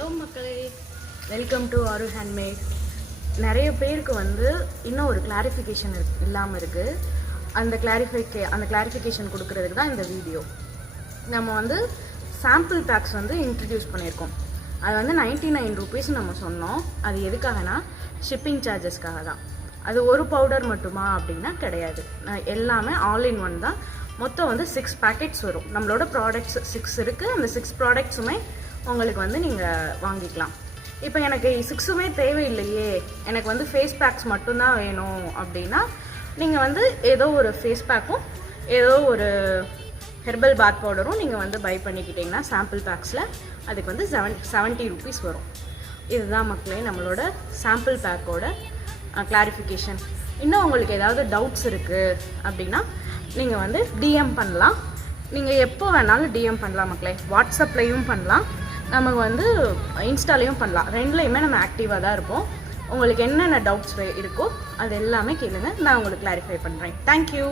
Hello மக்களே, welcome to ஆரு handmade. நிறைய பேருக்கு இன்னும் ஒரு கிளாரிஃபிகேஷன் இல்லாமல் இருக்குது. அந்த கிளாரிஃபிகேஷன் கொடுக்கறதுக்கு தான் இந்த வீடியோ. நம்ம சாம்பிள் பேக்ஸ் இன்ட்ரடியூஸ் பண்ணியிருக்கோம். அது 99 rupees நம்ம சொன்னோம். அது எதுக்காகனா ஷிப்பிங் சார்ஜஸ்க்காக தான். அது ஒரு பவுடர் மட்டுமா அப்படின்னா கிடையாது. எல்லாமே ஆல் இன் ஒன் தான். மொத்தம் 6 பேக்கெட்ஸ் வரும். நம்மளோட ப்ராடக்ட்ஸ் 6 இருக்குது. அந்த 6 ப்ராடக்ட்ஸுமே உங்களுக்கு நீங்கள் வாங்கிக்கலாம். இப்போ எனக்கு 6மே தேவையில்லையே, எனக்கு ஃபேஸ் பேக்ஸ் மட்டும்தான் வேணும் அப்படின்னா நீங்கள் ஏதோ ஒரு ஃபேஸ் பேக்கும் ஏதோ ஒரு ஹெர்பல் பாத் பவுடரும் நீங்கள் பை பண்ணிக்கிட்டிங்கன்னா சாம்பிள் பேக்ஸில் அதுக்கு 70 rupees வரும். இதுதான் மக்களே நம்மளோட சாம்பிள் பேக்கோட கிளாரிஃபிகேஷன். இன்னும் உங்களுக்கு ஏதாவது டவுட்ஸ் இருக்குது அப்படின்னா நீங்கள் டிஎம் பண்ணலாம். நீங்கள் எப்போ வேணாலும் டிஎம் பண்ணலாம் மக்களே. வாட்ஸ்அப்லேயும் பண்ணலாம், நமக்கு இன்ஸ்டாலேயும் பண்ணலாம். ரெண்டுலேயுமே நம்ம ஆக்டிவாக தான் இருப்போம். உங்களுக்கு என்னென்ன டவுட்ஸ் இருக்கோ அது எல்லாமே கேளுங்க, நான் உங்களுக்கு கிளாரிஃபை பண்ணுறேன். தேங்க்யூ.